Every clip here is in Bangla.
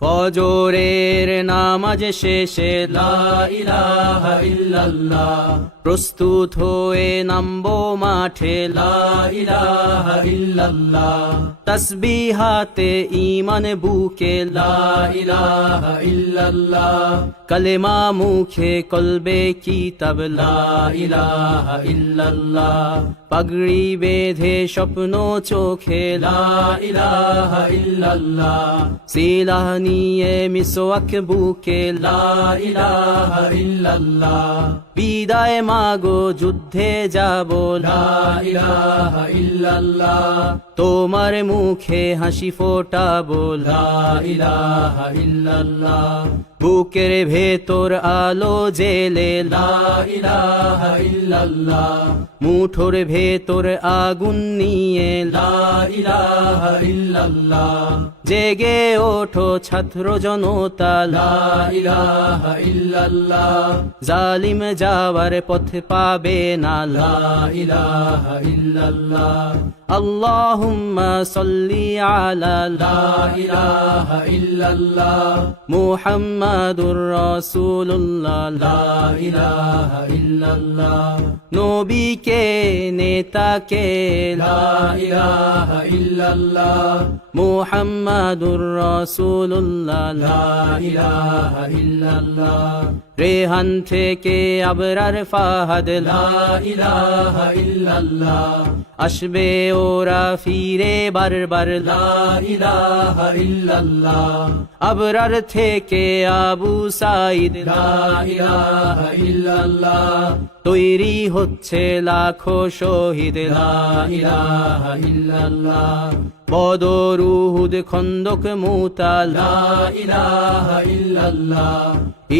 ফজরের নামাজ শেষে লা ইলাহা ইল্লাল্লাহ, প্রস্তুত হয়ে নামবো মাঠে লা ইলাহা ইল্লাল্লাহ, তাসবিহাতে ঈমান বুকে লা ইলাহা ইল্লাল্লাহ, কালেমা মুখে কলবে কিতাব লা ইলাহা ইল্লাল্লাহ, পাগড়ি বেঁধে স্বপ্ন চোখে লা ইলাহা ইল্লাল্লাহ, সিলাহ নিয়ে মিসওয়াক বুকে লা ইলাহা ইল্লাল্লাহ, বিদায় মাগো যুদ্ধে যাব লা ইলাহা ইল্লাল্লাহ, তোমার মুখে হাসি ফোটাবো লা ইলাহা ইল্লাল্লাহ, বুকের ভেতর আলো জেলে লা ইলাহা ইল্লাল্লাহ, মুঠোর ভেতর আগুন নিয়ে লা ইলাহা ইল্লাল্লাহ, জেগে ওঠো ছাত্র জনতা লা ইলাহা ইল্লাল্লাহ, জালিম যাওয়ার পথ পাবে না লা ইলাহা ইল্লাল্লাহ, আল্লাহুম্মা সাল্লি আলা লা ইলাহা ইল্লাল্লাহ, মুহাম্মাদুর রাসূলুল্লাহ লা ইলাহা ইল্লাল্লাহ, নবীকে নেতাকে লা ইলাহা ইল্লাল্লাহ, মুহাম্মাদুর রাসূলুল্লাহ লা ইলাহা ইল্লাল্লাহ, রেহান থেকে আবরার ফাহাদ লা ইলাহা ইল্লাল্লাহ, আসবে ওরা ফিরে বারবার লা ইলাহা ইল্লাল্লাহ, আবরার থেকে আবু সাইদ লা ইলাহা ইল্লাল্লাহ, তৈরি হচ্ছে লাখো শহীদ লা ইলাহা ইল্লাল্লাহ, বদর উহুদ খন্দক মুতা লা ইলাহা ইল্লাল্লাহ,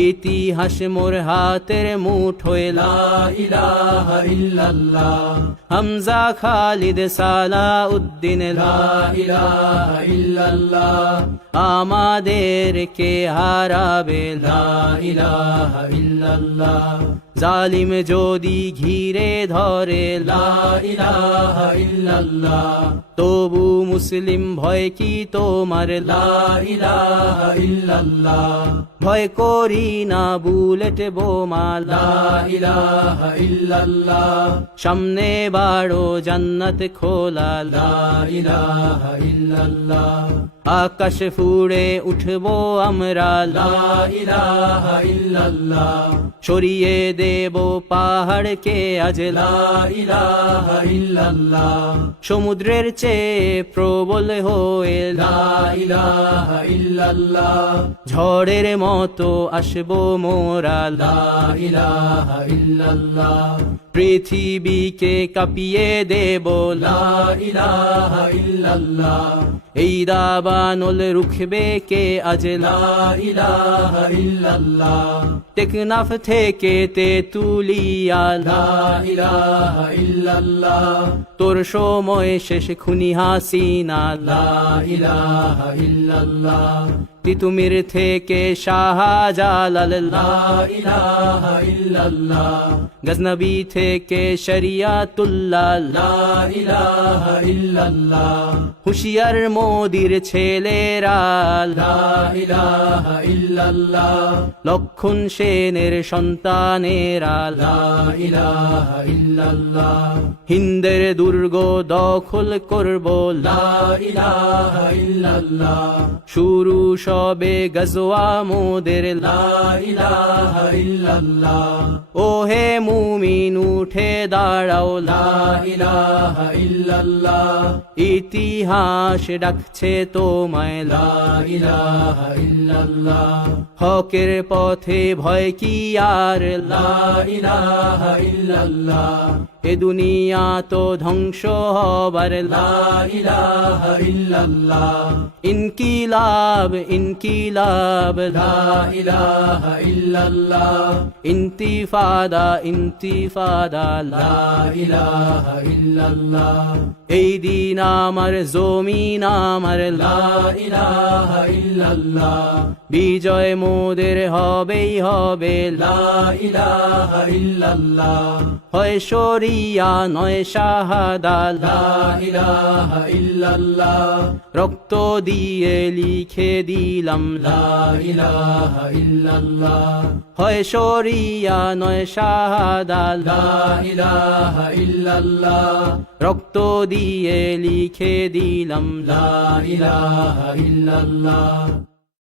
ইতিহাস মোর হাতের মুঠোয় লা ইলাহা ইল্লাল্লাহ, হামজা খালিদ সালাউদ্দিন লা ইলাহা ইল্লাল্লাহ, আমাদেরকে হারাবে লা ইলাহা ইল্লাল্লাহ, জালিম যদি ঘিরে ধরে লা ইলাহা ইল্লাল্লাহ, তবু মুসলিম ভয় কি তোমার লা ইলাহা ইল্লাল্লাহ, ভয় করি না বুলেট বোমা লা ইলাহা ইল্লাল্লাহ, সামনে বাড়ো জান্নাত খোলা লা ইলাহা ইল্লাল্লাহ, আকাশ ফুড়ে উঠবো আমরা লা ইলাহা ইল্লাল্লাহ, সরিয়ে দেব পাহাড়কে আজ লা ইলাহা ইল্লাল্লাহ, সমুদ্রের চেয়ে প্রবল হয়ে লা ইলাহা ইল্লাল্লাহ, ঝড়ের মতো আসবো মোরা লা ইলাহা ইল্লাল্লাহ, পৃথিবীকে কাঁপিয়ে দেব লা ইলাহা ইল্লাল্লাহ, এই দাবানল রুখবে কে আজ লা ইলাহা ইল্লাল্লাহ, টেকনাফ থেকে তেতুলিয়া লা ইলাহা ইল্লাল্লাহ, তোর সময় শেষ খুনি হাসিনা লা ইলাহা ইল্লাল্লাহ, তিতুমির থেকে শাহজালাল লা ইলাহা ইল্লাল্লাহ, গজনবী থেকে শরিয়াতুল্লাহ লা ইলাহা ইল্লাল্লাহ, হুশিয়ার মোদির ছেলেরা লা ইলাহা ইল্লাল্লাহ, লক্ষণ সেনের সন্তানেরা লা ইলাহা ইল্লাল্লাহ, হিন্দের দুর্গ দখল করব লা ইলাহা ইল্লাল্লাহ, শুরু সবে গজওয়া মোদের লা ইলাহা ইল্লাল্লাহ, ওহে মুমিন উঠে দাঁড়াও লা ইলাহা ইল্লাল্লাহ, ইতিহাস ডাকছে তোমায় লা ইলাহা ইল্লাল্লাহ, হকের পথে ভয় কি আর লা ইলাহা ইল্লাল্লাহ, এ দুনিয়া তো ধ্বংস হবার লা ইলাহা ইল্লাল্লাহ, ইনকিলাব ইনকিলাব লা ইলাহা ইল্লাল্লাহ, ইন্তিফাদা ইন্তিফাদা লা ইলাহা ইল্লাল্লাহ, এই দিন আমার জমিন আমার লা ইলাহা ইল্লাল্লাহ, বিজয় মোদের হবেই হবে লা ইলাহা ইল্লাল্লাহ, হয় শরী শরিয়া নয় শাহাদা লা ইলাহা ইল্লাল্লাহ রক্ত দিয়ে লিখে দিলাম লা ইলাহা ইল্লাল্লাহ হয় শরিয়া নয় শাহাদা লা ইলাহা ইল্লাল্লাহ রক্ত দিয়ে লিখে দিলাম লা ইলাহা ইল্লাল্লাহ